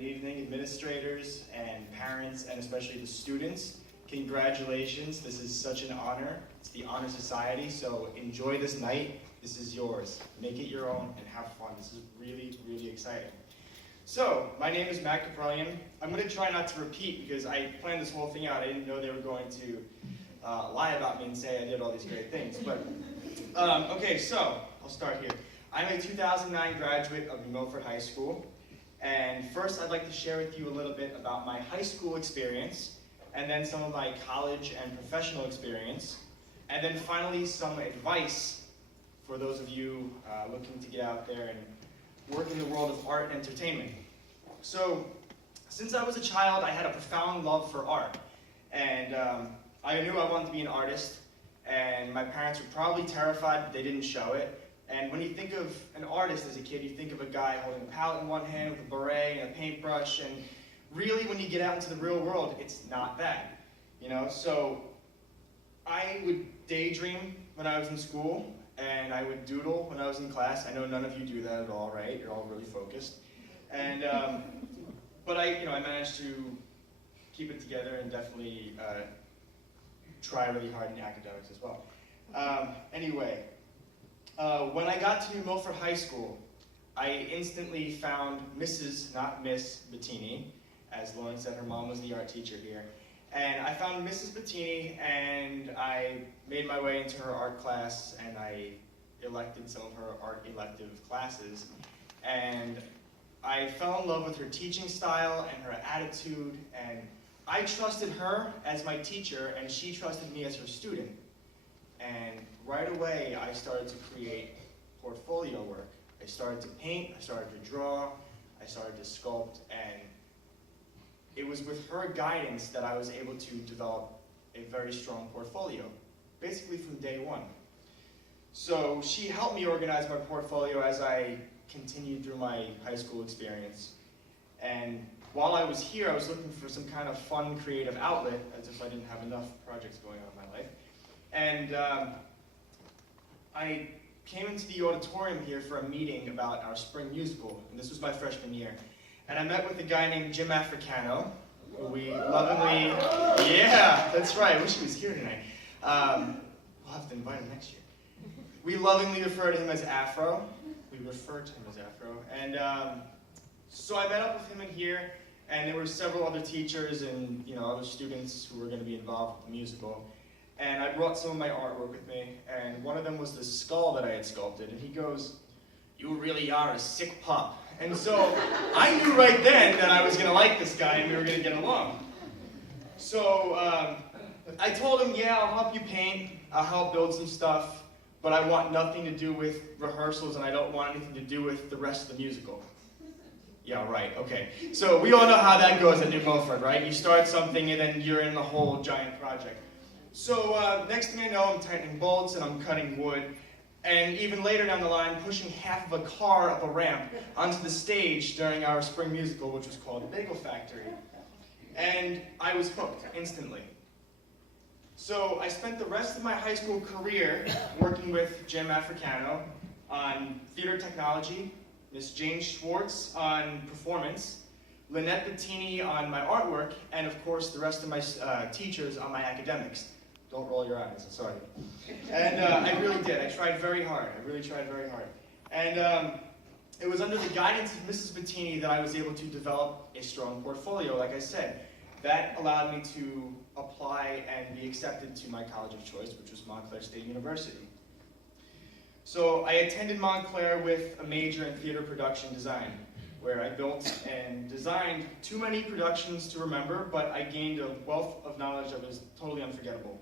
Good evening, administrators and parents, and especially the students. Congratulations, this is such an honor. It's the Honor Society, so enjoy this night. This is yours. Make it your own and have fun. This is really, really exciting. So, my name is Matt Caprellian. I'm going to try not to repeat because I planned this whole thing out. I didn't know they were going to lie about me and say I did all these great things. But okay, so I'll start here. I'm a 2009 graduate of New Milford High School. And first, I'd like to share with you a little bit about my high school experience, and then some of my college and professional experience, and then finally some advice for those of you looking to get out there and work in the world of art and entertainment. So, since I was a child, I had a profound love for art, and I knew I wanted to be an artist, and my parents were probably terrified that they didn't show it. And when you think of an artist as a kid, you think of a guy holding a palette in one hand with a beret and a paintbrush, and really when you get out into the real world, it's not that, you know? So I would daydream when I was in school, and I would doodle when I was in class. I know none of you do that at all, right? You're all really focused. And, but I managed to keep it together and definitely try really hard in academics as well. Anyway. When I got to New Milford High School, I instantly found Mrs., not Miss, Bettini, as Lauren said, her mom was the art teacher here. And I found Mrs. Bettini, and I made my way into her art class, and I elected some of her art elective classes. And I fell in love with her teaching style and her attitude, and I trusted her as my teacher, and she trusted me as her student. And right away, I started to create portfolio work. I started to paint, I started to draw, I started to sculpt, and it was with her guidance that I was able to develop a very strong portfolio, basically from day one. So she helped me organize my portfolio as I continued through my high school experience. And while I was here, I was looking for some kind of fun, creative outlet, as if I didn't have enough projects going on in my life. And I came into the auditorium here for a meeting about our spring musical, and this was my freshman year. And I met with a guy named Jim Africano, who we lovingly, yeah, that's right, I wish he was here tonight. We'll have to invite him next year. We lovingly refer to him as Afro. And so I met up with him in here, and there were several other teachers and other students who were going to be involved with the musical. And I brought some of my artwork with me, and one of them was the skull that I had sculpted, and he goes, "You really are a sick pup." And so I knew right then that I was going to like this guy and we were going to get along. So I told him, yeah, I'll help you paint, I'll help build some stuff, but I want nothing to do with rehearsals and I don't want anything to do with the rest of the musical. Yeah, right, okay. So we all know how that goes at New Milford, right? You start something and then you're in the whole giant project. So next thing I know, I'm tightening bolts and I'm cutting wood, and even later down the line, pushing half of a car up a ramp onto the stage during our spring musical, which was called Bagel Factory. And I was hooked instantly. So I spent the rest of my high school career working with Jim Africano on theater technology, Miss Jane Schwartz on performance, Lynette Bettini on my artwork, and of course the rest of my teachers on my academics. Don't roll your eyes, sorry. And I really did. I tried very hard. I really tried very hard. And it was under the guidance of Mrs. Bettini that I was able to develop a strong portfolio, like I said. That allowed me to apply and be accepted to my college of choice, which was Montclair State University. So I attended Montclair with a major in theater production design, where I built and designed too many productions to remember, but I gained a wealth of knowledge that was totally unforgettable.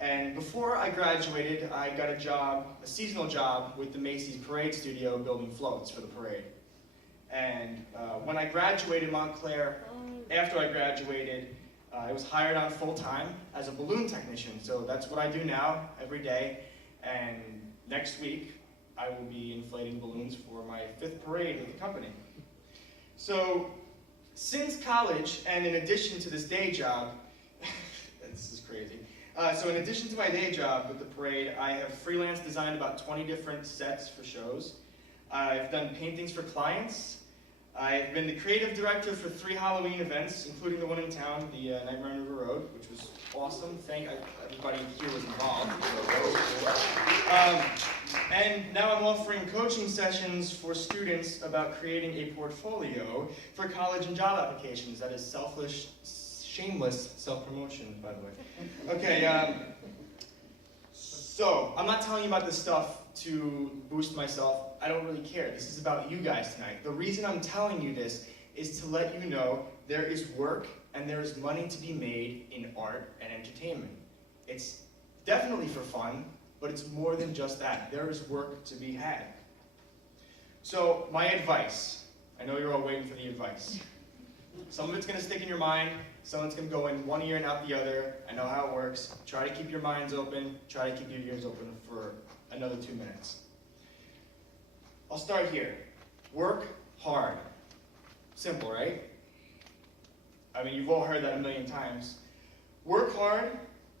And before I graduated, I got a seasonal job with the Macy's Parade Studio building floats for the parade. And when I graduated Montclair, after I graduated, I was hired on full-time as a balloon technician. So that's what I do now, every day. And next week, I will be inflating balloons for my 5th parade with the company. So, since college, and in addition to this day job, this is crazy. So in addition to my day job with the parade, I have freelance designed about 20 different sets for shows. I've done paintings for clients. I've been the creative director for 3 Halloween events, including the one in town, the Nightmare on River Road, which was awesome. Everybody here was involved. And now I'm offering coaching sessions for students about creating a portfolio for college and job applications. That is shameless self-promotion, by the way. Okay, so I'm not telling you about this stuff to boost myself. I don't really care. This is about you guys tonight. The reason I'm telling you this is to let you know there is work and there is money to be made in art and entertainment. It's definitely for fun, but it's more than just that. There is work to be had. So my advice, I know you're all waiting for the advice. Some of it's going to stick in your mind, some of it's going to go in one ear and out the other. I know how it works. Try to keep your minds open, try to keep your ears open for another 2 minutes. I'll start here. Work hard. Simple, right? I mean, you've all heard that a million times. Work hard,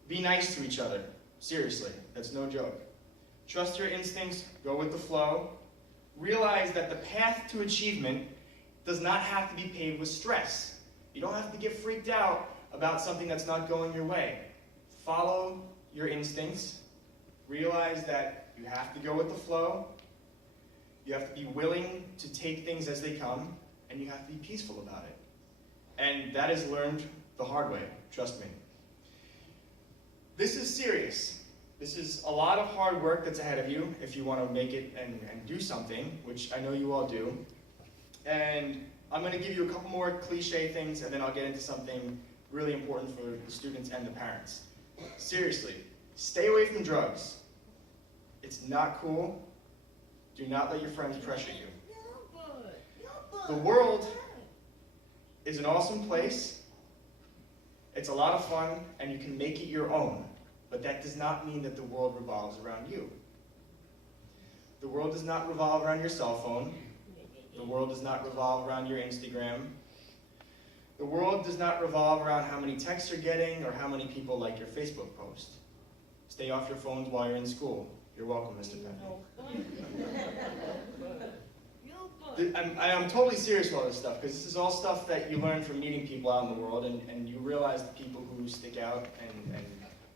be nice to each other. Seriously, that's no joke. Trust your instincts, go with the flow. Realize that the path to achievement does not have to be paved with stress. You don't have to get freaked out about something that's not going your way. Follow your instincts. Realize that you have to go with the flow. You have to be willing to take things as they come, and you have to be peaceful about it. And that is learned the hard way, trust me. This is serious. This is a lot of hard work that's ahead of you if you want to make it and do something, which I know you all do. And I'm going to give you a couple more cliche things, and then I'll get into something really important for the students and the parents. Seriously, stay away from drugs. It's not cool. Do not let your friends pressure you. The world is an awesome place. It's a lot of fun, and you can make it your own. But that does not mean that the world revolves around you. The world does not revolve around your cell phone. The world does not revolve around your Instagram. The world does not revolve around how many texts you're getting or how many people like your Facebook post. Stay off your phones while you're in school. You're welcome, Mr. Penn. I'm totally serious about this stuff, because this is all stuff that you learn from meeting people out in the world, and you realize the people who stick out, and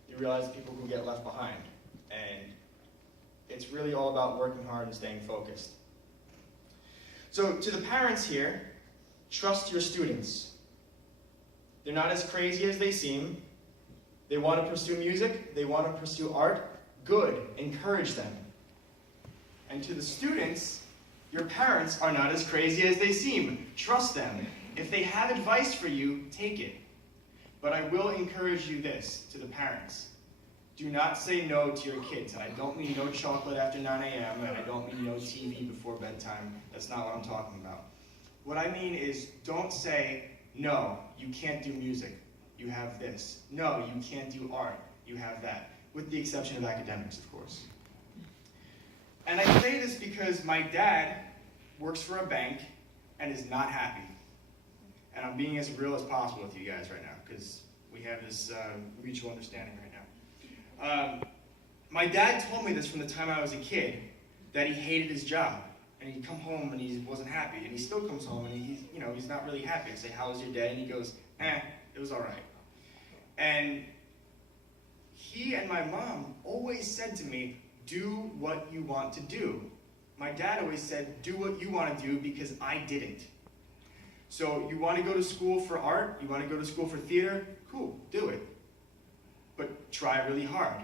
you realize the people who get left behind. And it's really all about working hard and staying focused. So to the parents here, trust your students. They're not as crazy as they seem. They want to pursue music. They want to pursue art. Good. Encourage them. And to the students, your parents are not as crazy as they seem. Trust them. If they have advice for you, take it. But I will encourage you this, to the parents. Do not say no to your kids. And I don't mean no chocolate after 9 a.m., and I don't mean no TV before bedtime. That's not what I'm talking about. What I mean is, don't say, no, you can't do music. You have this. No, you can't do art. You have that. With the exception of academics, of course. And I say this because my dad works for a bank and is not happy. And I'm being as real as possible with you guys right now, because we have this mutual understanding right now. My dad told me this from the time I was a kid, that he hated his job. And he'd come home and he wasn't happy. And he still comes home and he's not really happy. I say, how was your day? And he goes, it was all right. And he and my mom always said to me, do what you want to do. My dad always said, do what you want to do, because I didn't. So you want to go to school for art? You want to go to school for theater? Cool, do it. But try really hard.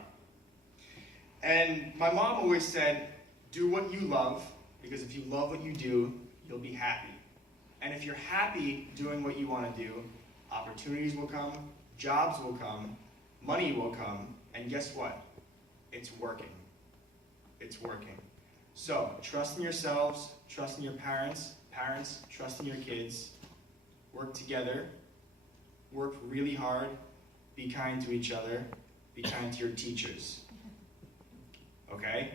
And my mom always said, do what you love, because if you love what you do, you'll be happy. And if you're happy doing what you want to do, opportunities will come, jobs will come, money will come, and guess what? It's working. It's working. So, trust in yourselves, trust in your parents, trust in your kids, work together, work really hard, be kind to each other, be kind to your teachers. Okay?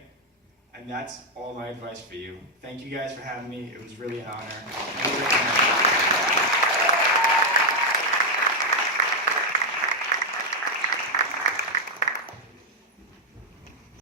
And that's all my advice for you. Thank you guys for having me. It was really an honor.